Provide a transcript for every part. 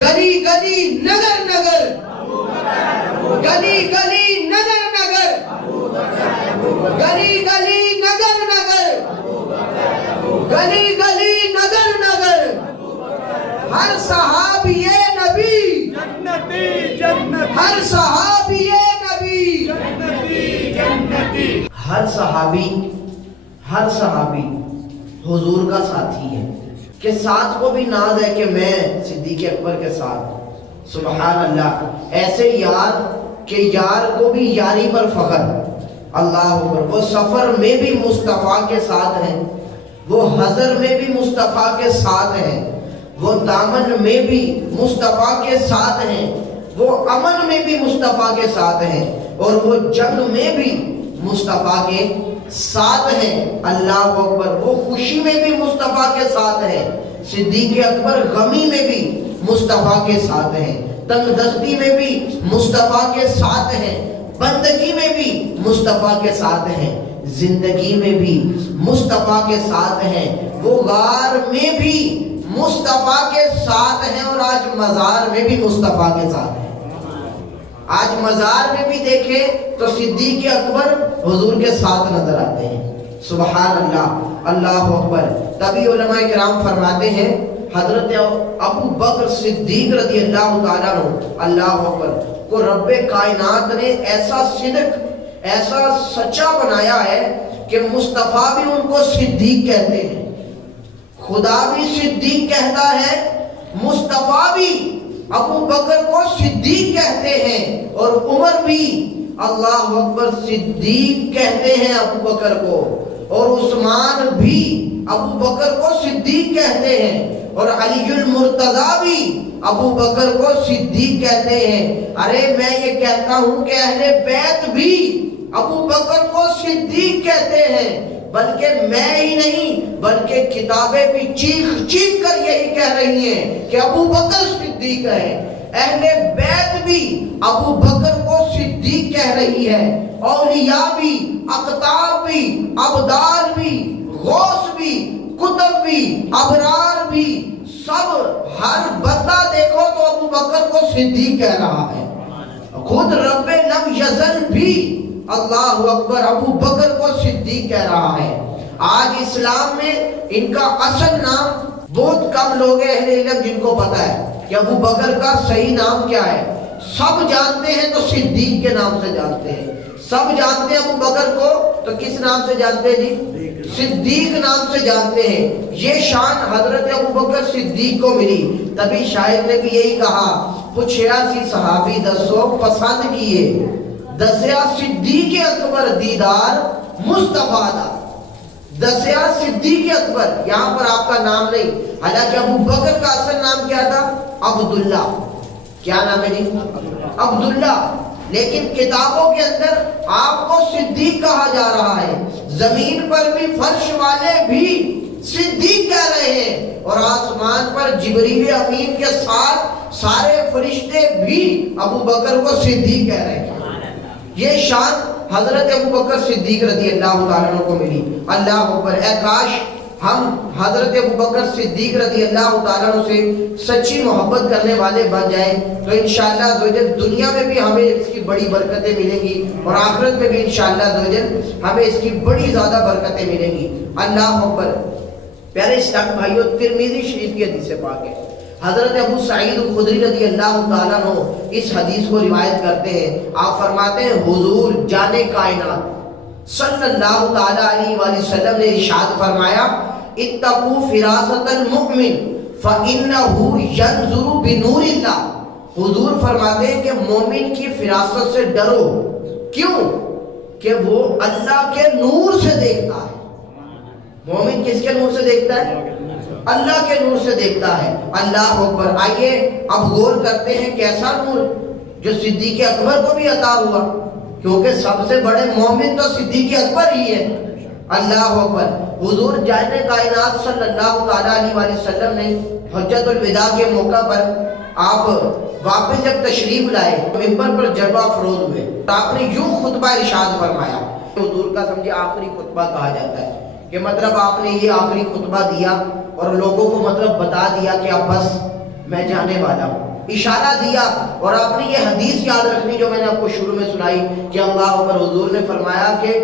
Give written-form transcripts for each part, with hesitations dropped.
گلی گلی نگر نگر، گلی گلی نگر نگر، گلی گلی نگر نگر، گلی گلی نگر نگر، ہر صحابی نبی جنتی جنتی، ہر صحابی نبی جنتی جنتی، ہر صحابی حضور کا ساتھی ہے کہ ساتھ کو بھی ناز ہے کہ میں صدیق اکبر کے ساتھ. سبحان اللہ. ایسے یار کہ یار کو بھی یاری پر فخر. اللہ اکبر. وہ سفر میں بھی مصطفیٰ کے ساتھ ہیں، وہ حضر میں بھی مصطفیٰ کے ساتھ ہیں، وہ دامن میں بھی مصطفیٰ کے ساتھ ہیں، وہ امن میں بھی مصطفیٰ کے ساتھ ہیں، اور وہ جنگ میں بھی مصطفیٰ کے ساتھ ہیں. اللہ اکبر. وہ خوشی میں بھی مصطفیٰ کے ساتھ ہیں. صدیق اکبر غمی میں بھی مصطفیٰ کے ساتھ ہیں، تنگ دستی میں بھی مصطفیٰ کے ساتھ ہیں، بندگی میں بھی مصطفیٰ کے ساتھ ہیں، زندگی میں بھی مصطفیٰ کے ساتھ ہیں، وہ غار میں بھی مصطفیٰ کے ساتھ ہیں، اور آج مزار میں بھی مصطفیٰ کے ساتھ ہیں. آج مزار میں بھی دیکھیں تو صدیق اکبر حضور کے ساتھ نظر آتے ہیں. سبحان اللہ. اللہ اکبر. تبھی علماء کرام فرماتے ہیں حضرت ابو بکر صدیق رضی اللہ تعالیٰ عنہ، اللہ اکبر، کو رب کائنات نے ایسا صدق، ایسا سچا بنایا ہے کہ مصطفیٰ بھی ان کو صدیق کہتے ہیں، خدا بھی صدیق کہتا ہے، مصطفیٰ بھی ابو بکر کو صدیق کہتے ہیں، اور عمر بھی اللہ اکبر صدیق کہتے ہیں ابو بکر کو، اور عثمان بھی ابو بکر کو صدیق کہتے ہیں، اور علی المرتضیٰ بھی ابو بکر کو صدیق کہتے ہیں. ارے میں یہ کہتا ہوں کہ اہل بیت بھی ابو بکر کو صدیق کہتے ہیں، بلکہ میں ہی نہیں بلکہ کتابیں بھی چیخ چیخ کر یہی کہہ رہی ہیں کہ ابو بکر صدیق ہے. اہل بیت بھی ابو بکر کو صدیق کہہ رہی ہے. اولیاء بھی، اقطاب بھی، ابدال بھی، غوث بھی، کتب بھی، ابرار بھی، سب ہر بندہ دیکھو تو ابو بکر کو صدیق کہہ رہا ہے. خود رب لم یزل بھی اللہ اکبر ابو بکر کو صدیق کہہ رہا ہے. آج اسلام میں ان کا اصل نام بہت کم لوگ ہیں اہل علم جن کو پتا ہے کہ ابو بکر کا صحیح نام کیا ہے. سب جانتے ہیں تو صدیق کے نام سے جانتے ہیں. سب جانتے ہیں ابو بکر کو تو کس نام سے جانتے ہیں جی؟ صدیق نام سے جانتے ہیں. یہ شان حضرت ابو بکر صدیق کو ملی. تبھی شاعر نے بھی یہی کہا، پوچھیا سی صحابی دسو پسند کیے، دسیا صدیق اکبر دیدار مصطفیٰ دا. دسیا صدیق اکبر، یہاں پر آپ کا نام نہیں، حالانکہ ابو بکر کا اصل نام کیا تھا؟ عبداللہ. کیا نام ہے جی؟ عبداللہ. لیکن کتابوں کے اندر آپ کو صدیق کہا جا رہا ہے. زمین پر بھی فرش والے بھی صدیق کہہ رہے ہیں، اور آسمان پر جبریل امین کے ساتھ سارے فرشتے بھی ابو بکر کو صدیق کہہ رہے ہیں. یہ شان حضرت ابو بکر صدیق رضی اللہ تعالیٰ عنہ کو ملی. اللہ اکبر. اے کاش ہم حضرت ابو بکر صدیق رضی اللہ تعالیٰ عنہ سے سچی محبت کرنے والے بن جائیں تو انشاءاللہ دنیا میں بھی ہمیں اس کی بڑی برکتیں ملیں گی، اور آخرت میں بھی انشاءاللہ ہمیں اس کی بڑی زیادہ برکتیں ملیں گی. اللہ اکبر. پیارے اسلام بھائیو، ترمذی شریف کی حدیث پاک ہے. حضرت ابو سعید الخدری رضی اللہ تعالیٰ عنہ اس حدیث کو روایت کرتے ہیں. آپ فرماتے ہیں حضور جان کائنات صلی اللہ تعالیٰ علیہ وآلہ وسلم نے ارشاد فرمایا، اتقوا فراست المؤمن فإنہ ینظر بنور اللہ. حضور فرماتے ہیں کہ مومن کی فراست سے ڈرو. کیوں؟ کہ وہ اللہ کے نور سے دیکھتا ہے. مومن کس کے نور سے دیکھتا ہے؟ اللہ کے نور سے دیکھتا ہے. اللہ اکبر. آئیے اب غور کرتے ہیں کیسا نور جو صدیق اکبر کو بھی عطا ہوا، کیونکہ سب سے بڑے مومن تو صدیق اکبر ہی ہے. اللہ اکبر. حضور جان کائنات صلی اللہ تعالیٰ علیہ وآلہ وسلم نے حجت الوداع کے موقع پر آپ واپس جب تشریف لائے، منبر پر جلوہ افروز ہوئے، تو آپ نے یوں خطبہ ارشاد فرمایا. حضور کا سمجھے آخری خطبہ کہا جاتا ہے کہ مطلب آپ نے یہ آخری خطبہ دیا اور لوگوں کو مطلب بتا دیا کہ اب بس میں جانے والا ہوں. اشارہ دیا. اور آپ نے یہ حدیث یاد رکھنی جو میں نے آپ کو شروع میں سنائی کہ اللہ پر حضور نے فرمایا کہ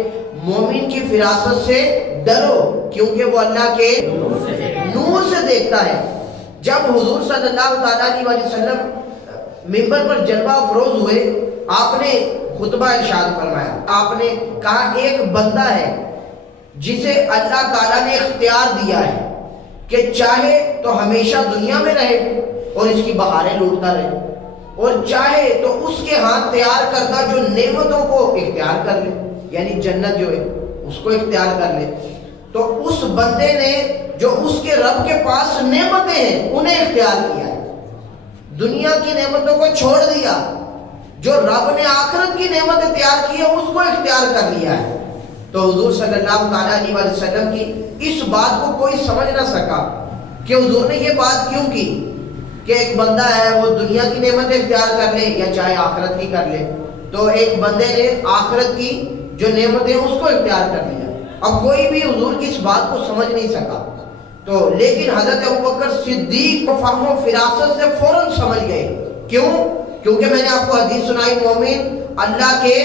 مومن کی فراست سے ڈرو کیونکہ وہ اللہ کے نور سے دیکھتا ہے. جب حضور صلی اللہ تعالیٰ علیہ وسلم منبر پر جلوہ افروز ہوئے, آپ نے خطبہ ارشاد فرمایا. آپ نے کہا ایک بندہ ہے جسے اللہ تعالیٰ نے اختیار دیا ہے کہ چاہے تو ہمیشہ دنیا میں رہے اور اس کی بہاریں لوٹتا رہے, اور چاہے تو اس کے ہاتھ تیار کردہ جو نعمتوں کو اختیار کر لے, یعنی جنت جو ہے اس کو اختیار کر لے. تو اس بندے نے جو اس کے رب کے پاس نعمتیں ہیں انہیں اختیار کیا ہے, دنیا کی نعمتوں کو چھوڑ دیا. جو رب نے آخرت کی نعمتیں تیار کی ہے اس کو اختیار کر لیا ہے. تو حضور صلی اللہ تعالیٰ علیہ وسلم کی اس بات کو کوئی سمجھ نہ سکا کہ حضور نے یہ بات کیوں کی کہ ایک بندہ ہے وہ دنیا کی نعمتیں اختیار کر لے یا چاہے آخرت کی کر لے. تو ایک بندے نے آخرت کی جو نعمتیں اس کو اختیار کر لیا. اب کوئی بھی حضور کی اس بات کو سمجھ نہیں سکا. تو لیکن حضرت ابوبکر صدیق کو فہم و فراست سے فوراً سمجھ گئے. کیوں؟ کیونکہ میں نے آپ کو حدیث سنائی مومن اللہ کے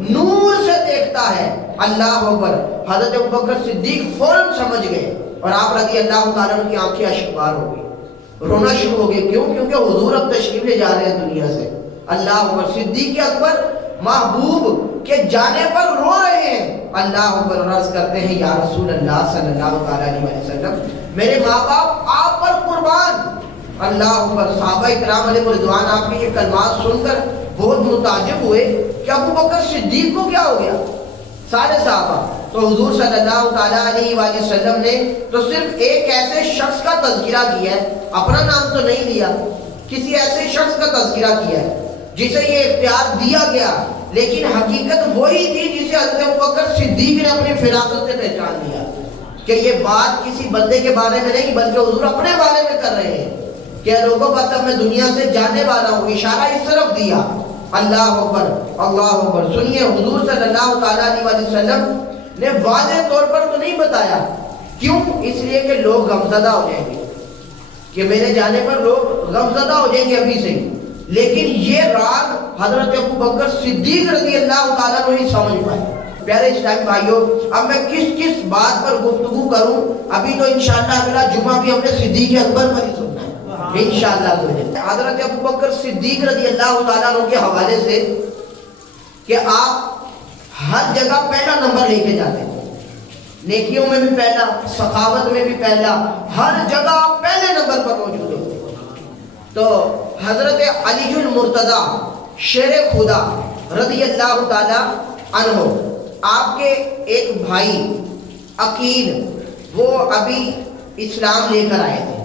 نور سے دیکھتا ہے. اللہ اکبر. حضرت ابوبکر صدیق فوراً سمجھ گئے اور آپ رضی اللہ تعالیٰ عنہ کی آنکھیں اشکبار ہو گئی, رونا شروع ہو گئے. کیوں؟ کیونکہ حضور اب تشریف لے جا رہے ہیں دنیا سے. اللہ اکبر. صدیق اکبر محبوب کے جانے پر رو رہے ہیں. اللہ اکبر. عرض کرتے ہیں یا رسول اللہ صلی اللہ تعالیٰ علیہ وسلم میرے ماں باپ آپ پر قربان. اللہ اکبر. صحابہ کرام علیہ رضوان آپ کے یہ کلمات سن کر بہت متعجب ہوئے کہ ابوبکر صدیق کو کیا ہو گیا. سارے صحابہ. تو حضور صلی اللہ تعالیٰ علیہ وسلم نے تو صرف ایک ایسے شخص کا تذکرہ کیا ہے, اپنا نام تو نہیں لیا, کسی ایسے شخص کا تذکرہ کیا ہے جسے یہ اختیار دیا گیا, لیکن حقیقت وہی تھی جسے حضرت ابوبکر صدیق نے اپنی فراست سے پہچان لیا کہ یہ بات کسی بندے کے بارے میں نہیں بلکہ حضور اپنے بارے میں کر رہے ہیں کہ لوگوں بس اب میں دنیا سے جانے والا ہوں. اشارہ اس طرف دیا. اللہ اکبر. اللہ اکبر. سنیے حضور صلی اللہ تعالیٰ علیہ وسلم نے واضح طور پر تو نہیں بتایا. کیوں؟ اس لیے کہ لوگ غمزدہ ہو جائیں گے, کہ میرے جانے پر لوگ غمزدہ ہو جائیں گے ابھی سے ہی. لیکن یہ راز حضرت ابوبکر صدیق رضی اللہ تعالیٰ کو ہی سمجھ پائے. پیارے اسلامی بھائیوں, اب میں کس بات پر گفتگو کروں؟ ابھی تو انشاءاللہ اگلا جمعہ بھی ہم نے صدیق اکبر پر ہی سننا ہے انشاءاللہ. حضرت ابوبکر صدیق رضی اللہ تعالیٰ عنہ کے حوالے سے کہ آپ ہر جگہ پہلا نمبر لے کے جاتے ہیں, نیکیوں میں بھی پہلا, سخاوت میں بھی پہلا, ہر جگہ آپ پہلے نمبر پر موجود ہوتے ہیں. تو حضرت علی المرتضیٰ شیر خدا رضی اللہ تعالیٰ عنہ, آپ کے ایک بھائی عقیل وہ ابھی اسلام لے کر آئے تھے.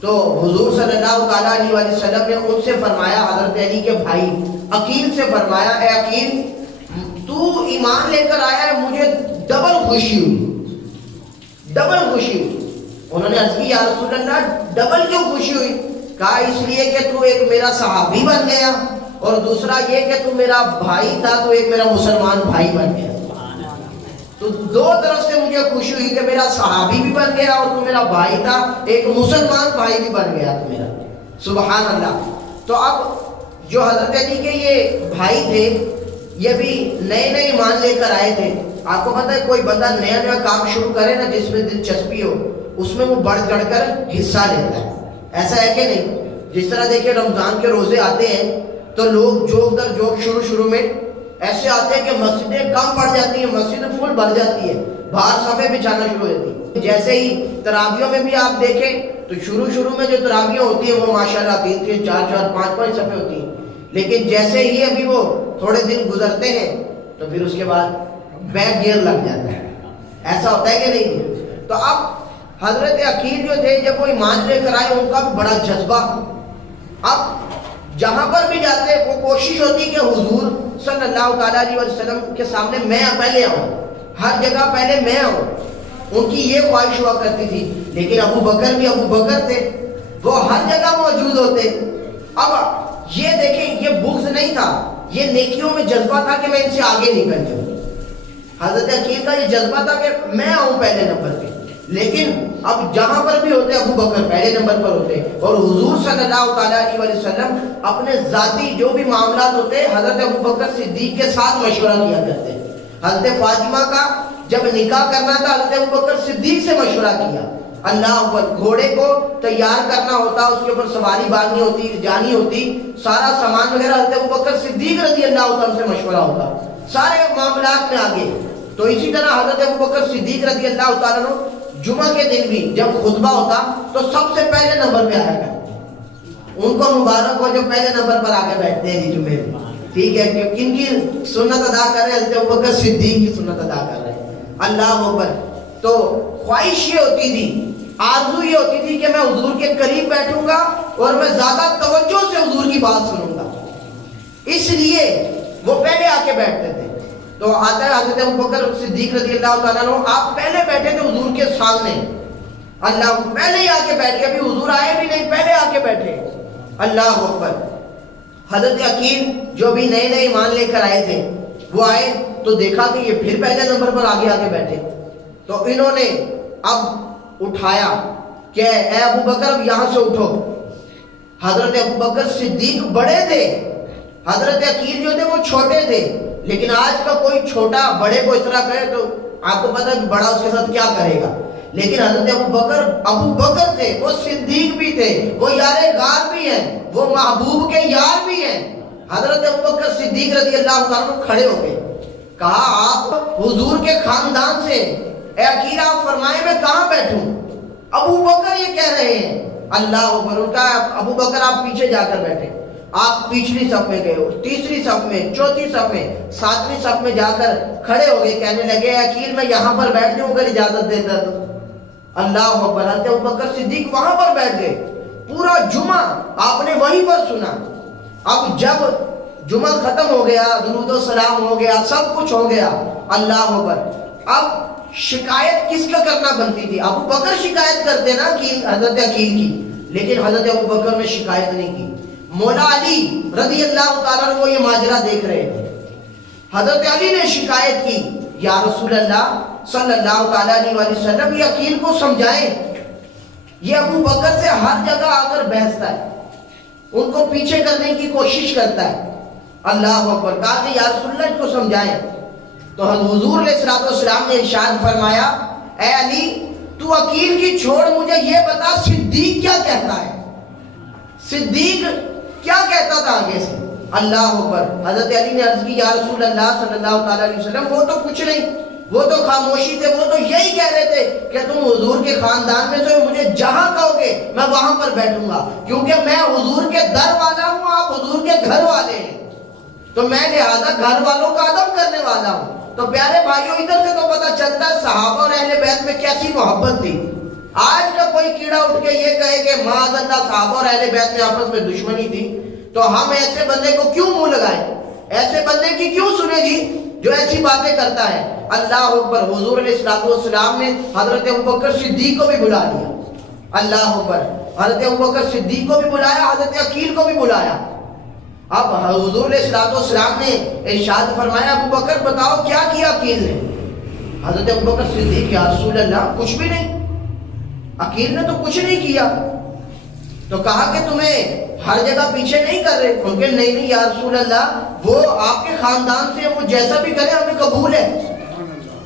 تو حضور صلی اللہ تعالیٰ علیہ وسلم نے ان سے فرمایا, حضرت علی کے بھائی عقیل سے فرمایا, اے عقیل تو ایمان لے کر آیا ہے, مجھے ڈبل خوشی ہوئی, ڈبل خوشی ہوئی. انہوں نے عرض کی یا رسول اللہ ڈبل کیوں خوشی ہوئی؟ کہا اس لیے کہ تو ایک میرا صحابی بن گیا, اور دوسرا یہ کہ تو میرا بھائی تھا تو ایک میرا مسلمان بھائی بن گیا. تو دو طرف سے مجھے خوشی ہوئی کہ میرا صحابی بھی بن گیا اور تو میرا بھائی تھا, ایک مسلمان بھائی بھی بن گیا تو میرا. سبحان اللہ. تو اب جو حضرت علی کے یہ بھائی تھے یہ بھی نئے نئے ایمان لے کر آئے تھے. آپ کو پتہ ہے کوئی بندہ نیا نیا کام شروع کرے نا جس میں دلچسپی ہو اس میں وہ بڑھ چڑھ کر حصہ لیتا ہے. ایسا ہے کہ نہیں؟ جس طرح دیکھیں رمضان کے روزے آتے ہیں تو لوگ جوک در جوک شروع میں ایسے آتے ہیں کہ مسجدیں کم پڑ جاتی ہیں, مسجد فل بھر جاتی ہے, باہر صفحے بچھانا شروع ہو جاتی ہے. جیسے ہی تراویحوں میں بھی آپ دیکھیں تو شروع میں جو تراویح ہوتی ہیں وہ ماشاءاللہ 3 4 5 صفحے ہوتی ہیں, لیکن جیسے ہی ابھی وہ تھوڑے دن گزرتے ہیں تو پھر اس کے بعد بیک گیئر لگ جاتا ہے. ایسا ہوتا ہے کہ نہیں؟ تو اب حضرت عقیل جو تھے جب وہ ایمان لے کر آئے ان کا بھی بڑا جذبہ. اب جہاں پر بھی جاتے وہ کوشش ہوتی کہ حضور صلی اللہ تعالیٰ علیہ وسلم کے سامنے میں پہلے آؤں, ہر جگہ پہلے میں آؤں. ان کی یہ خواہش ہوا کرتی تھی. لیکن ابو بکر بھی ابو بکر تھے, وہ ہر جگہ موجود ہوتے. اب یہ دیکھیں یہ بغض نہیں تھا, یہ نیکیوں میں جذبہ تھا کہ میں ان سے آگے نکل جاؤں. حضرت عقیل کا یہ جذبہ تھا کہ میں آؤں پہلے نمبر پہ. لیکن اب جہاں پر بھی ہوتے ابو بکر پہلے نمبر پر ہوتے, اور حضور صلی اللہ تعالیٰ علیہ وسلم اپنے ذاتی جو بھی معاملات ہوتے حضرت ابو بکر صدیق کے ساتھ مشورہ کیا کرتے. حضرت فاطمہ کا جب نکاح کرنا تھا حضرت ابو بکر صدیق سے مشورہ کیا. اللہ پر گھوڑے کو تیار کرنا ہوتا, اس کے اوپر سواری باندھنی ہوتی, جانی ہوتی, سارا سامان وغیرہ حضرت ابو بکر صدیق رضی اللہ عنہ سے مشورہ ہوتا, سارے معاملات میں آگے. تو اسی طرح حضرت ابو بکر صدیق رضی اللہ تعالیٰ عنہ جمعہ کے دن بھی جب خطبہ ہوتا تو سب سے پہلے نمبر پہ آیا کرتے. ان کو مبارک ہو جو پہلے نمبر پر آ کے بیٹھتے ہیں جمعے میں, ٹھیک ہے, کہ کن کی سنت ادا کر رہے ہیں, حضرت ابو بکر صدیق کی سنت ادا کر رہے ہیں. اللہ اکبر. تو خواہش یہ ہوتی تھی, آرزو یہ ہوتی تھی کہ میں حضور کے قریب بیٹھوں گا اور میں زیادہ توجہ سے حضور کی بات سنوں گا, اس لیے وہ پہلے آ کے بیٹھتے تھے. تو آتا ہے حضرت ابوبکر صدیق رضی اللہ تعالیٰ عنہ, آپ پہلے بیٹھے تھے حضور کے سامنے. اللہ پہلے ہی آ کے بیٹھ کے, ابھی حضور آئے بھی نہیں, پہلے آ کے بیٹھے. اللہ اکبر. حضرت عقیل جو بھی نئے نئے ایمان لے کر آئے تھے, وہ آئے تو دیکھا کہ یہ پھر پہلے نمبر پر آگے آ کے بیٹھے. تو انہوں نے اب اٹھایا کہ اے ابوبکر اب یہاں سے اٹھو. حضرت ابوبکر صدیق بڑے تھے, حضرت عقیل جو تھے وہ چھوٹے تھے. لیکن آج کا کوئی چھوٹا بڑے کو اس طرح کہے تو آپ کو پتہ ہے بڑا اس کے ساتھ کیا کرے گا. لیکن حضرت ابو بکر تھے, وہ صدیق بھی تھے, وہ یار غار بھی ہیں, وہ محبوب کے یار بھی ہیں. حضرت ابو بکر صدیق رضی اللہ عنہ کھڑے ہو گئے, کہا آپ حضور کے خاندان سے, اے عقیل آپ فرمائیں میں کہاں بیٹھوں. ابو بکر یہ کہہ رہے ہیں. اللہ اکبر. ان کا ابو بکر آپ پیچھے جا کر بیٹھے, آپ پچھلی صف میں گئے ہو, تیسری صف میں, چوتھی صف میں, ساتویں صف میں جا کر کھڑے ہو گئے, کہنے لگے عقیل میں یہاں پر بیٹھ جاؤں اگر اجازت دیتا تو. اللہ اکبر. حضرت ابوبکر صدیق وہاں پر بیٹھ گئے. پورا جمعہ آپ نے وہیں پر سنا. اب جب جمعہ ختم ہو گیا, درود و سلام ہو گیا, سب کچھ ہو گیا, اللہ اکبر, اب شکایت کس کا کرنا بنتی تھی؟ ابو بکر شکایت کرتے نا کہ حضرت عقیل کی, لیکن حضرت ابو بکر نے شکایت نہیں کی. مولا علی رضی اللہ تعالیٰ وہ یہ ماجرا دیکھ رہے تھے. حضرت علی نے شکایت کی, یا رسول اللہ صلی اللہ تعالیٰ علیہ وسلم یہ عقیل کو سمجھائیں, یہ ابو بکر سے ہر جگہ آ کر بحثتا ہے, ان کو پیچھے کرنے کی کوشش کرتا ہے. اللہ اکبر. کہا کہ یا رسول اللہ اس کو سمجھائیں. تو حضور علیہ السلام نے ارشاد فرمایا, اے علی تو عقیل کی چھوڑ, مجھے یہ بتا صدیق کیا کہتا ہے. صدیق کیا کہتا تھا آگے سے. اللہ اکبر. حضرت علی نے عرض کی, یا رسول اللہ صلی اللہ تعالیٰ علیہ وسلم وہ تو کچھ نہیں, وہ تو خاموشی تھے, وہ تو یہی کہہ رہے تھے کہ تم حضور کے خاندان میں سے, مجھے جہاں کہو گے میں وہاں پر بیٹھوں گا, کیونکہ میں حضور کے در والا ہوں, آپ حضور کے گھر والے ہیں, تو میں لہذا گھر والوں کا ادب کرنے والا ہوں. تو پیارے بھائیوں ادھر سے تو پتہ چلتا ہے صحابہ اور اہل بیت میں کیسی محبت تھی. آج کا کوئی کیڑا اٹھ کے یہ کہے کہ معاذ اللہ صحابہ اور اہل بیت میں آپس میں دشمنی تھی, تو ہم ایسے بندے کو کیوں منہ لگائیں, ایسے بندے کی کیوں سنے جی جو ایسی باتیں کرتا ہے. اللہ اکبر. حضور علیہ السلام نے حضرت ابوبکر صدیق کو بھی بلا لیا. اللہ اکبر. حضرت ابوبکر صدیق کو بھی بلایا, حضرت عقیل کو بھی بلایا. اب حضور علیہ السلام نے ارشاد فرمایا, ابوبکر بتاؤ کیا کیا عقیل نے. حضرت ابوبکر صدیق, یا رسول اللہ کچھ بھی نہیں, عقیل نے تو کچھ نہیں کیا. تو کہا کہ تمہیں ہر جگہ پیچھے نہیں کر رہے, کیونکہ نہیں یا رسول اللہ وہ آپ کے خاندان سے, وہ جیسا بھی کرے ہمیں قبول ہے.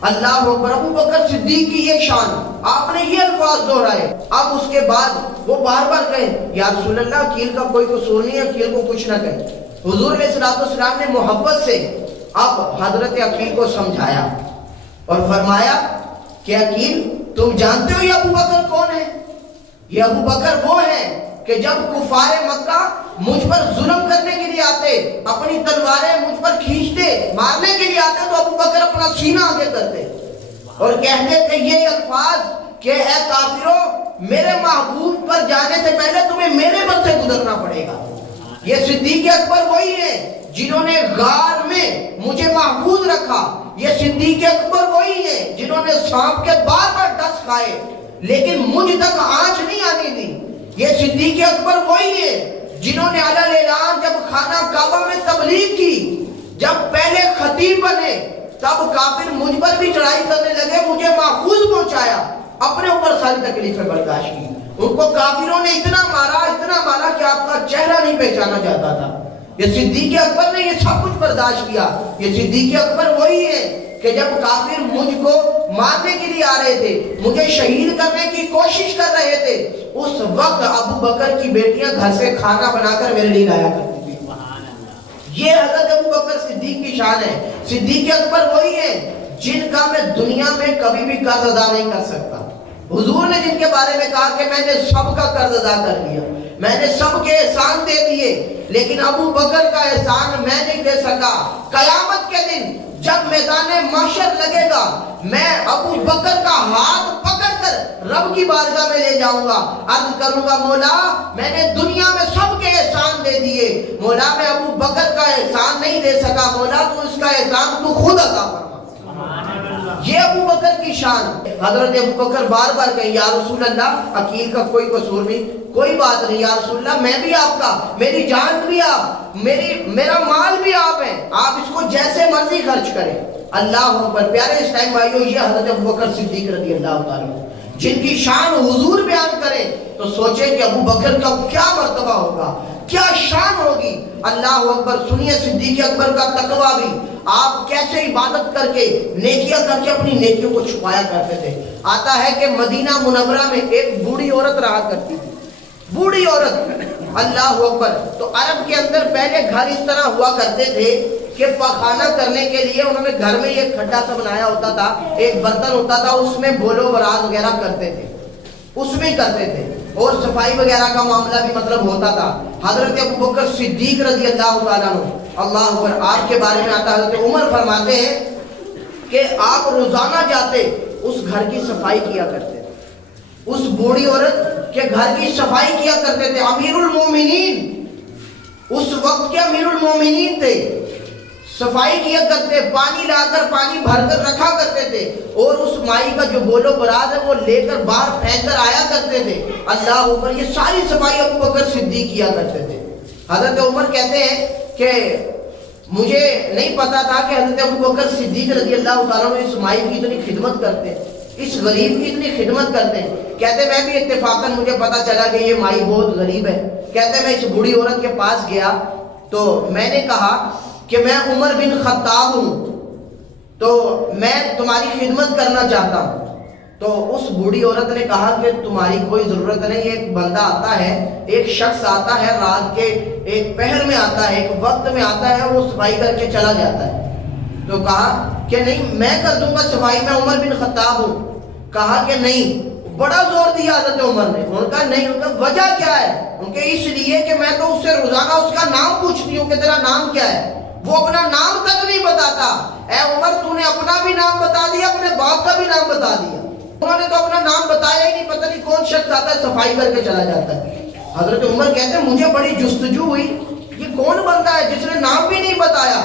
اللہ اکبر. ابو بکر صدیق کی یہ شان, آپ نے یہ الفاظ دہرائے. اب اس کے بعد وہ بار بار کہیں, یا رسول اللہ عقیل کا کوئی قصور نہیں ہے, عقیل کو کچھ نہ کہیں. حضور علیہ السلام نے محبت سے اب حضرت عقیل کو سمجھایا اور فرمایا کہ عقیل تم جانتے ہو یہ ابو بکر کون ہے. یہ ابو بکر وہ ہے کہ جب کفار مکہ مجھ پر ظلم کرنے کے لیے آتے, اپنی تلواریں مجھ پر کھینچتے, مارنے کے لیے آتے, تو ابو بکر اپنا سینہ آگے کرتے اور کہتے تھے یہ الفاظ کہ اے کافروں, میرے محبوب پر جانے سے پہلے تمہیں میرے پر سے گزرنا پڑے گا. یہ صدیق اکبر وہی ہیں جنہوں نے غار میں مجھے محفوظ رکھا. یہ صدیق اکبر وہی ہیں جنہوں نے سانپ کے بار بار ڈس کھائے لیکن مجھ تک آنچ نہیں آنی دی. یہ صدیق اکبر وہی ہے جنہوں نے علی اعلان جب خانہ کعبہ میں تبلیغ کی, جب پہلے خطیب بنے, تب کافر مجھ پر بھی چڑھائی کرنے لگے, مجھے محفوظ پہنچایا. اپنے اوپر ساری تکلیفیں برداشت کی. ان کو کافروں نے اتنا مارا کہ آپ کا چہرہ نہیں پہچانا جاتا تھا. یہ صدیق اکبر نے یہ سب کچھ برداشت کیا. یہ صدیق اکبر وہی ہے کہ جب کافر مجھ کو مارنے کے لیے آ رہے تھے, مجھے شہید کرنے کی کوشش کر رہے تھے, اس وقت ابو بکر کی بیٹیاں گھر سے کھانا بنا کر میرے لیے لایا کرتی تھی. یہ حضرت ابو بکر صدیق کی شان ہے. صدیق اکبر وہی ہے جن کا میں دنیا میں کبھی بھی قرض ادا نہیں کر سکتا. حضور نے جن کے بارے میں کہا کہ میں نے سب کا قرض ادا کر لیا, میں نے سب کے احسان دے دیے, لیکن ابو بکر کا احسان میں نہیں دے سکا. قیامت کے دن جب میدان محشر لگے گا, میں ابو بکر کا ہاتھ پکڑ کر رب کی بارگاہ میں لے جاؤں گا, عرض کروں گا مولا میں نے دنیا میں سب کے احسان دے دیے, مولا میں ابو بکر کا احسان نہیں دے سکا, مولا تو اس کا احسان تو خود عطا فرما. یہ ابو بکر کی شان. حضرت ابو بکر بار بار کہیں یا رسول اللہ عقیل کا کوئی قصور نہیں, کوئی بات نہیں یا رسول اللہ, میں بھی آپ کا, میری جان بھی آپ, میرا مال بھی آپ ہیں, آپ اس کو جیسے مرضی خرچ کریں. اللہ اکبر. پیارے اس ٹائم بھائیو, یہ حضرت ابو بکر صدیق رضی اللہ تعالیٰ جن کی شان حضور بیان کریں تو سوچیں کہ ابو بکر کا کیا مرتبہ ہوگا, کیا شان ہوگی. اللہ اکبر. سنیے صدیق اکبر کا تقویٰ بھی, آپ کیسے عبادت کر کے نیکیاں کر کے اپنی نیکیوں کو چھپایا کرتے تھے. آتا ہے کہ مدینہ منورہ میں ایک بوڑھی عورت رہا کرتی تھی, بوڑھی عورت. اللہ اکبر. تو عرب کے اندر پہلے گھر اس طرح ہوا کرتے تھے کہ پخانہ کرنے کے لیے انہوں نے گھر میں یہ کھڈا سا بنایا ہوتا تھا, ایک برتن ہوتا تھا, اس میں بولو براز وغیرہ کرتے تھے, اس میں کرتے تھے, اور صفائی وغیرہ کا معاملہ بھی مطلب ہوتا تھا. حضرت ابو بکر صدیق رضی اللہ تعالیٰ عنہ, اللہ اکبر, آپ کے بارے میں آتا ہے حضرت عمر فرماتے ہیں کہ آپ روزانہ جاتے اس گھر کی صفائی کیا کرتے تھے, اس بوڑھی عورت کے گھر کی صفائی کیا کرتے تھے. امیر المومنین, اس وقت کے امیر المومنین تھے, صفائی کیا کرتے, پانی لا کر پانی بھر کر رکھا کرتے تھے, اور اس مائی کا جو بولو براز ہے وہ لے کر باہر پھینک کر آیا کرتے تھے. اللہ اوپر. یہ ساری صفائی ابو بکر صدیق کیا کرتے تھے. حضرت عمر کہتے ہیں کہ مجھے نہیں پتا تھا کہ حضرت ابو بکر صدیق رضی اللہ تعالیٰ اس مائی کی اتنی خدمت کرتے, اس غریب کی اتنی خدمت کرتے ہیں. کہتے میں بھی اتفاقاً مجھے پتا چلا کہ یہ مائی بہت غریب ہے. کہتے میں اس بوڑھی عورت کے پاس گیا تو میں نے کہا کہ میں عمر بن خطاب ہوں, تو میں تمہاری خدمت کرنا چاہتا ہوں. تو اس بوڑھی عورت نے کہا کہ تمہاری کوئی ضرورت نہیں, ایک بندہ آتا ہے, ایک شخص آتا ہے, رات کے ایک پہر میں آتا ہے, ایک وقت میں آتا ہے, وہ صفائی کر کے چلا جاتا ہے. تو کہا کہ نہیں میں کر دوں گا صفائی, میں عمر بن خطاب ہوں. کہا کہ نہیں. بڑا زور دیا حضرت عمر نے. ان کا نہیں, ان کا وجہ کیا ہے؟ ان کے اس لیے کہ میں تو اس سے روزانہ اس کا نام پوچھتی ہوں کہ تیرا نام کیا ہے, وہ اپنا نام تک نہیں بتاتا. اے عمر تو نے اپنا بھی نام بتا دیا, اپنے باپ کا بھی نام بتا دیا. انہوں نے تو اپنا نام بتایا ہی نہیں, پتہ نہیں کون شخص آتا ہے صفائی کر کے چلا جاتا ہے. حضرت عمر کہتے ہیں مجھے بڑی جستجو ہوئی, یہ کون بندہ ہے جس نے نام بھی نہیں بتایا,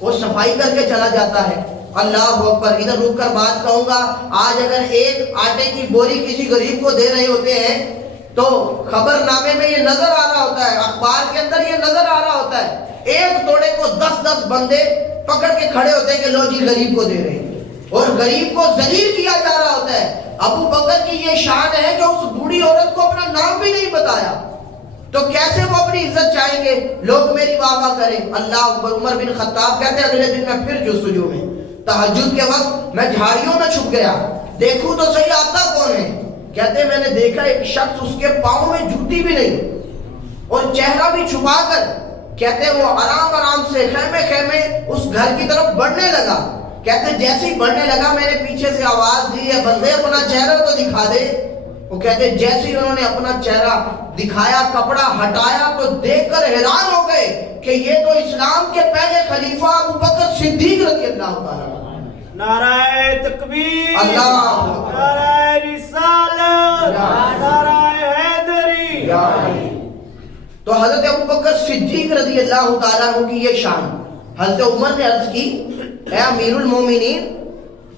وہ صفائی کر کے چلا جاتا ہے. اللہ اکبر. ادھر رک کر بات کہوں گا, آج اگر ایک آٹے کی بوری کسی غریب کو دے رہے ہوتے ہیں تو خبر نامے میں یہ نظر آ رہا ہوتا ہے, اخبار کے اندر یہ نظر آ رہا ہوتا ہے, ایک توڑے کو 10 بندے پکڑ کے کھڑے ہوتے ہیں کہ لو جی غریب کو دے رہے ہیں, اور غریب کو ذلیل کیا جا رہا ہوتا ہے. ابو بکر کی یہ شان ہے کہ اس بوڑھی عورت کو اپنا نام بھی نہیں بتایا, تو کیسے وہ اپنی عزت چاہیں گے, لوگ میری واہ واہ کریں. اللہ اکبر. عمر بن خطاب کہتے ہیں اگلے دن میں پھر جستجو میں, تہجد کے وقت میں جھاڑیوں میں چھپ گیا, دیکھوں تو صحیح آتا کون ہے. کہتے ہیں میں نے دیکھا ایک شخص, اس کے پاؤں میں جوتی بھی نہیں اور چہرہ بھی چھپا کر, کہتے ہیں وہ آرام سے خیمے اس گھر کی طرف بڑھنے لگا. کہتے ہیں جیسے ہی بڑھنے لگا میں نے پیچھے سے آواز دی, ہے بندے اپنا چہرہ تو دکھا دے. وہ کہتے ہیں جیسے ہی انہوں نے اپنا چہرہ دکھایا, کپڑا ہٹایا, تو دیکھ کر حیران ہو گئے کہ یہ تو اسلام کے پہلے خلیفہ ابو بکر صدیق رضی اللہ تعالیٰ. نعرہ تکبیر, اللہ, نعرہ رسالت, نعرہ حیدری. تو حضرت ابو بکر صدیق رضی اللہ تعالیٰ عنہ کی یہ شان. حضرت عمر نے عرض کی اے امیر المومنین,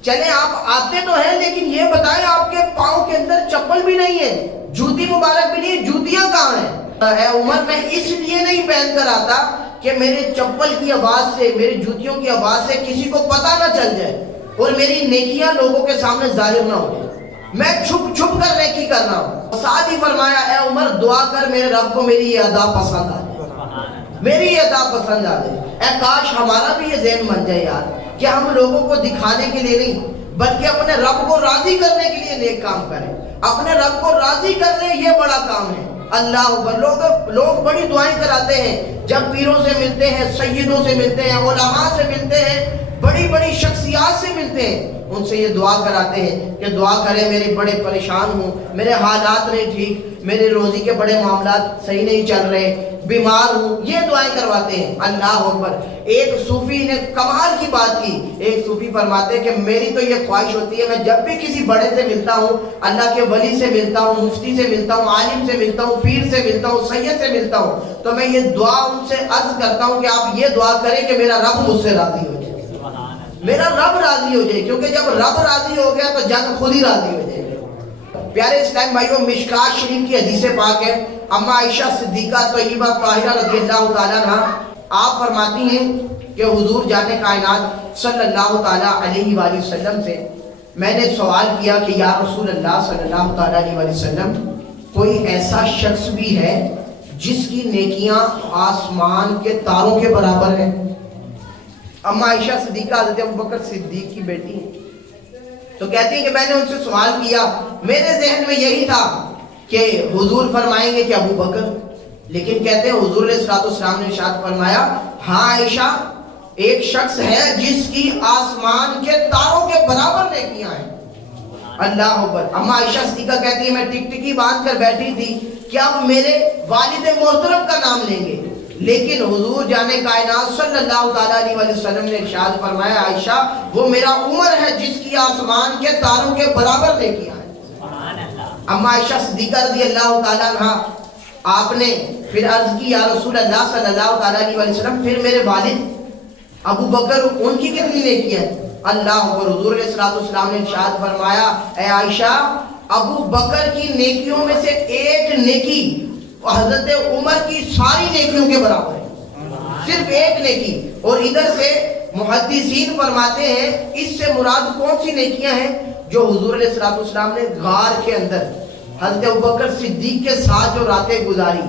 چلیں آپ آتے تو ہیں لیکن یہ بتائیں آپ کے پاؤں کے اندر چپل بھی نہیں ہے, جوتی مبارک بھی نہیں, جوتیاں کہاں ہیں؟ اے عمر میں اس لیے نہیں پہن کر آتا کہ میرے چپل کی آواز سے, میری جوتیوں کی آواز سے کسی کو پتہ نہ چل جائے اور میری نیکیاں لوگوں کے سامنے ظاہر نہ ہو جائے. میں چھپ چھپ کر نیکی کر رہا ہوں. ساتھ ہی فرمایا اے عمر دعا کر میرے رب کو میری یہ ادا پسند آ جائے, میری یہ ادا پسند آ جائے. اے کاش ہمارا بھی یہ ذہن بن جائے یار کہ ہم لوگوں کو دکھانے کے لیے نہیں بلکہ اپنے رب کو راضی کرنے کے لیے نیک کام کریں. اپنے رب کو راضی کر لیں, یہ بڑا کام ہے. اللہ اکبر. لوگ بڑی دعائیں کراتے ہیں جب پیروں سے ملتے ہیں, سیدوں سے ملتے ہیں, علماء سے ملتے ہیں, بڑی بڑی شخصیات سے ملتے ہیں, ان سے یہ دعا کراتے ہیں کہ دعا کریں میرے بڑے پریشان ہوں, میرے حالات نہیں ٹھیک, میرے روزی کے بڑے معاملات صحیح نہیں چل رہے, بیمار ہوں, یہ دعائیں کرواتے ہیں. اللہ اکبر. ایک صوفی نے کمال کی بات کی. ایک صوفی فرماتے ہیں کہ میری تو یہ خواہش ہوتی ہے میں جب بھی کسی بڑے سے ملتا ہوں, اللہ کے ولی سے ملتا ہوں, مفتی سے ملتا ہوں, عالم سے ملتا ہوں, پیر سے ملتا ہوں, سید سے ملتا ہوں, تو میں یہ دعا ان سے عرض کرتا ہوں کہ آپ یہ دعا کریں کہ میرا رب مجھ سے راضی ہو جائے, میرا رب راضی ہو جائے, کیونکہ جب رب راضی ہو گیا تو جگ خود ہی راضی ہو جائے. پیارے اسلام بھائیوں, مشکات شریف کی حدیث پاک ہے. اما عائشہ صدیقہ طیبہ طاہرہ رضی اللہ تعالیٰ عنہ آپ فرماتی ہیں کہ حضور جان کائنات صلی اللہ تعالیٰ علیہ وآلہ وسلم سے میں نے سوال کیا کہ یا رسول اللہ صلی اللہ تعالیٰ علیہ وآلہ وسلم, کوئی ایسا شخص بھی ہے جس کی نیکیاں آسمان کے تاروں کے برابر ہیں؟ اما عائشہ صدیقہ حضرت ابوبکر صدیق کی بیٹی ہیں, تو کہتی ہیں کہ میں نے ان سے سوال کیا, میرے ذہن میں یہی تھا کہ حضور فرمائیں گے کہ ابو بکر, لیکن کہتے ہیں حضور علیہ الصلوۃ والسلام نے ارشاد فرمایا ہاں عائشہ, ایک شخص ہے جس کی آسمان کے تاروں کے برابر نیکیاں ہیں. اللہ اکبر. اما عائشہ صدیقہ کہتی ہے میں ٹکٹکی باندھ کر بیٹھی تھی کہ اب میرے والد محترم کا نام لیں گے, لیکن حضور جانے کائنات صلی اللہ تعالیٰ علیہ وآلہ وسلم نے ارشاد فرمایا عائشہ وہ میرا عمر ہے جس کی آسمان کے تاروں کے برابر نیکیاں ہیں. اما عائشہ صدیقہ رضی اللہ تعالیٰ عنہ آپ نے پھر عرض کی یا رسول اللہ صلی اللہ تعالیٰ علیہ وآلہ وسلم پھر میرے والد ابو بکر ان کی کتنی نیکیاں ہیں؟ اللہ اکبر. حضور علیہ الصلوۃ والسلام نے ارشاد فرمایا اے عائشہ ابو بکر کی نیکیوں میں سے ایک نیکی حضرت عمر کی ساری نیکیوں کے برابر ہے, صرف ایک نیکی. اور ادھر سے محدثین فرماتے ہیں اس سے مراد کون سی نیکیاں ہیں جو حضور علیہ الصلوۃ والسلام نے غار کے اندر حضرت ابوبکر صدیق کے ساتھ جو راتیں گزاری,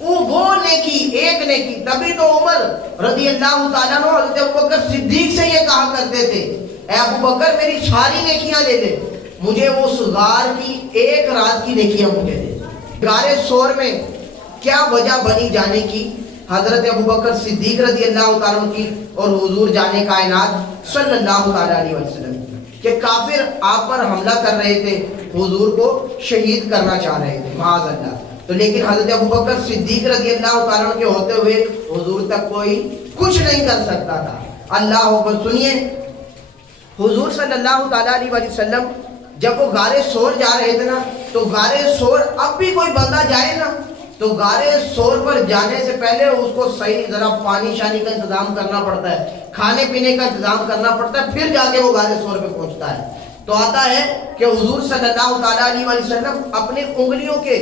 وہ نیکی ایک نیکی. تبھی تو عمر رضی اللہ تعالیٰ عنہ حضرت ابوبکر صدیق سے یہ کہا کرتے تھے اے ابوبکر میری ساری نیکیاں لے لے, مجھے اس غار کی ایک رات کی نیکیاں مجھے دے. غار سور میں کیا وجہ بنی جانے کی حضرت ابوبکر صدیق رضی اللہ تعالیٰ عنہ کی اور حضور جانے کائنات صلی اللہ تعالیٰ علیہ وسلم کہ کافر آپ پر حملہ کر رہے تھے, حضور کو شہید کرنا چاہ رہے تھے معاذ اللہ, تو لیکن حضرت ابوبکر صدیق رضی اللہ تعالیٰ عنہ کے ہوتے ہوئے حضور تک کوئی کچھ نہیں کر سکتا تھا. اللہ اکبر. سنیے حضور صلی اللہ تعالیٰ علیہ وسلم جب وہ غار سور جا رہے تھے نا, تو غار سور اب بھی کوئی بندہ جائے نا تو غار سور پر جانے سے پہلے اس کو صحیح ذرا پانی شانی کا انتظام کرنا پڑتا ہے, کھانے پینے کا انتظام کرنا پڑتا ہے, پھر جا کے وہ غار سور پہ پہنچتا ہے. تو آتا ہے کہ حضور صلی اللہ تعالیٰ علیہ وسلم اپنے انگلیوں کے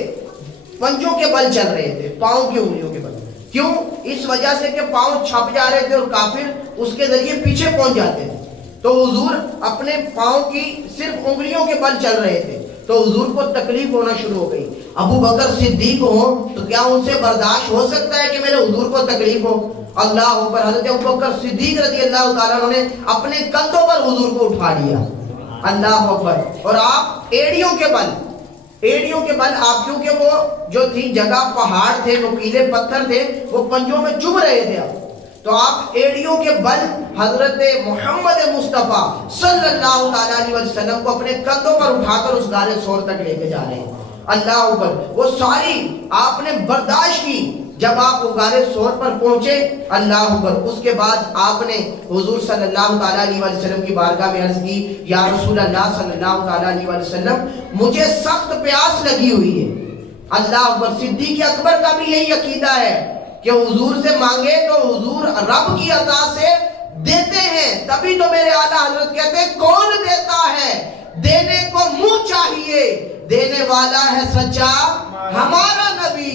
پنجوں کے بل چل رہے تھے, پاؤں کی انگلیوں کے بل. کیوں؟ اس وجہ سے کہ پاؤں چھپ جا رہے تھے اور کافر اس کے ذریعے پیچھے پہنچ جاتے تھے. تو حضور اپنے پاؤں کی صرف انگلیوں کے بل چل رہے تھے, تو حضور کو تکلیف ہونا شروع ہو گئی. ابو بکر صدیق ہوں تو کیا ان سے برداشت ہو سکتا ہے کہ میرے حضور کو تکلیف ہو؟ اللہ اوپر. حضرت ابو بکر صدیق رضی اللہ تعالیٰ عنہ نے اپنے کندھوں پر حضور کو اٹھا لیا. اللہ اکبر. اور آپ ایڑیوں کے بل آپ, کیونکہ وہ جو تھی جگہ پہاڑ تھے, نوکیلے پتھر تھے, وہ پنجوں میں چبھ رہے تھے, تو آپ ایڑیوں کے بل حضرت محمد مصطفیٰ صلی اللہ تعالیٰ علیہ وسلم کو اپنے کندھوں پر اٹھا کر اس غار سور تک لے کے جا رہے ہیں. اللہ اوپر. وہ ساری آپ نے برداشت کی. جب آپ غار سور پر پہنچے, اللہ اوپر, اس کے بعد آپ نے حضور صلی اللہ تعالیٰ علیہ وسلم کی بارگاہ میں عرض کی یا رسول اللہ صلی اللہ تعالیٰ علیہ وسلم مجھے سخت پیاس لگی ہوئی ہے. اللہ اوپر. صدیق اکبر کا بھی یہی عقیدہ ہے کہ حضور سے مانگے تو حضور رب کی عطا سے دیتے ہیں. تبھی تو میرے اعلیٰ حضرت کہتے ہیں کون دیتا ہے, دینے کو منہ چاہیے, دینے والا ہے سچا ہمارا نبی.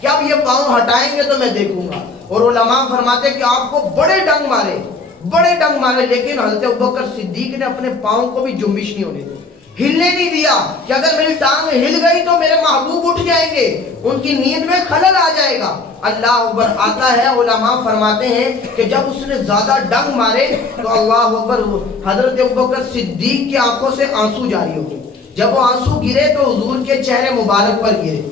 کہ اب یہ پاؤں ہٹائیں گے تو میں دیکھوں گا. اور علماء فرماتے کہ آپ کو بڑے ڈنگ مارے, لیکن حضرت ابوبکر صدیق نے اپنے پاؤں کو بھی جنبش نہیں ہونے دی, ہلنے نہیں دیا کہ اگر میری ٹانگ ہل گئی تو میرے محبوب اٹھ جائیں گے, ان کی نیند میں خلل آ جائے گا. اللہ اکبر. آتا ہے علماء فرماتے ہیں کہ جب اس نے زیادہ ڈنگ مارے تو اللہ اکبر, حضرت ابوبکر صدیق کی آنکھوں سے آنسو جاری ہو گئے. جب وہ آنسو گرے تو حضور کے چہرے مبارک پر گرے,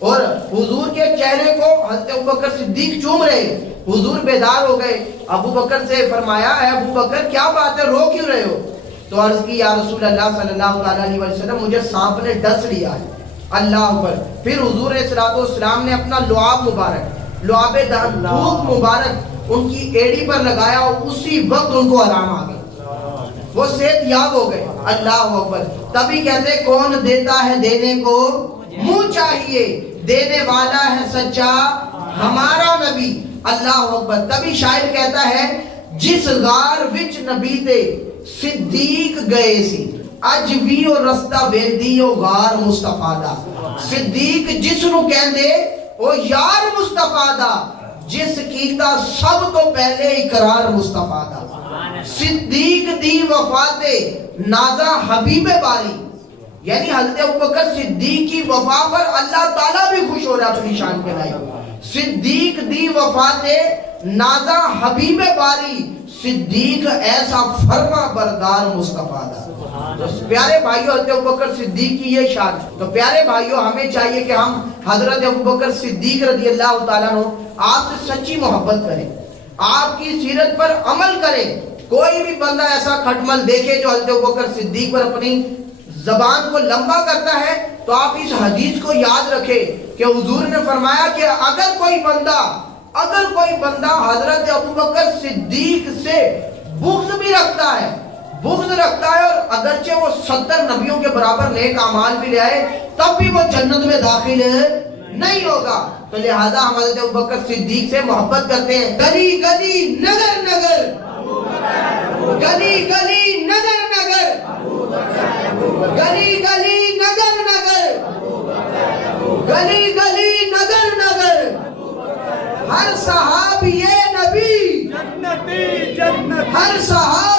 اور حضور کے چہرے کو حضرت ابوبکر صدیق چوم رہے. حضور بیدار ہو گئے. ابو بکر سے فرمایا, اے ابو بکر کیا بات ہے, رو کیوں رہے ہو؟ تو عرض کی, یا رسول اللہ صلی اللہ علیہ وسلم مجھے سانپ نے ڈس لیا ہے. اللہ اکبر. پھر حضور صلی السلام نے اپنا لعاب مبارک, لعاب دہن, تھوک مبارک ان کی ایڑی پر لگایا, اور اسی وقت ان کو آرام آ گیا, وہ صحت یاب ہو گئے. اللہ اکبر. تبھی کہتے کون دیتا ہے دینے کو منہ چاہیے, دینے والا ہے سچا ہمارا نبی. اللہ اکبر. تبھی شاعر کہتا ہے, جس غار وچ نبی دے صدیق گئے سی, اج بھی او رستہ ویندی او غار مصطفیٰ دا. صدیق جس نو کہندے او یار مصطفیٰ دا, جس کیتا سب تو پہلے اقرار مصطفیٰ دا. صدیق دی وفات نازا حبیب باری, یعنی حضرت ابوبکر صدیق کی وفا پر اللہ تعالیٰ بھی خوش ہو رہا اپنی شان کے لائے. صدیق دی وفات نازا حبیب باری, صدیق ایسا فرما بردار مصطفیٰ دا. تو پیارے بھائیو, حضرت ابوبکر صدیق کی یہ شان. تو پیارے بھائیو, ہمیں چاہیے کہ ہم حضرت ابوبکر صدیق رضی اللہ تعالیٰ عنہ آپ سے سچی محبت کریں, آپ کی سیرت پر عمل کریں. کوئی بھی بندہ ایسا کھٹمل دیکھے جو حضرت ابوبکر صدیق پر اپنی زبان کو لمبا کرتا ہے, تو آپ اس حدیث کو یاد رکھیں کہ حضور نے فرمایا کہ اگر کوئی بندہ حضرت ابوبکر صدیق سے بغض بھی رکھتا ہے, اور اگرچہ وہ 70 نبیوں کے برابر نیک اعمال بھی لے آئے, تب بھی وہ جنت میں داخل نہیں ہوگا. تو لہذا ہم حضرت ابوبکر صدیق سے محبت کرتے ہیں. گلی گلی نگر نگر, گلی گلی نگر نگر, گلی گلی نگر نگر, گلی گلی نگر نگر, ہر صحابی نبی جنتی جنت, ہر صحابی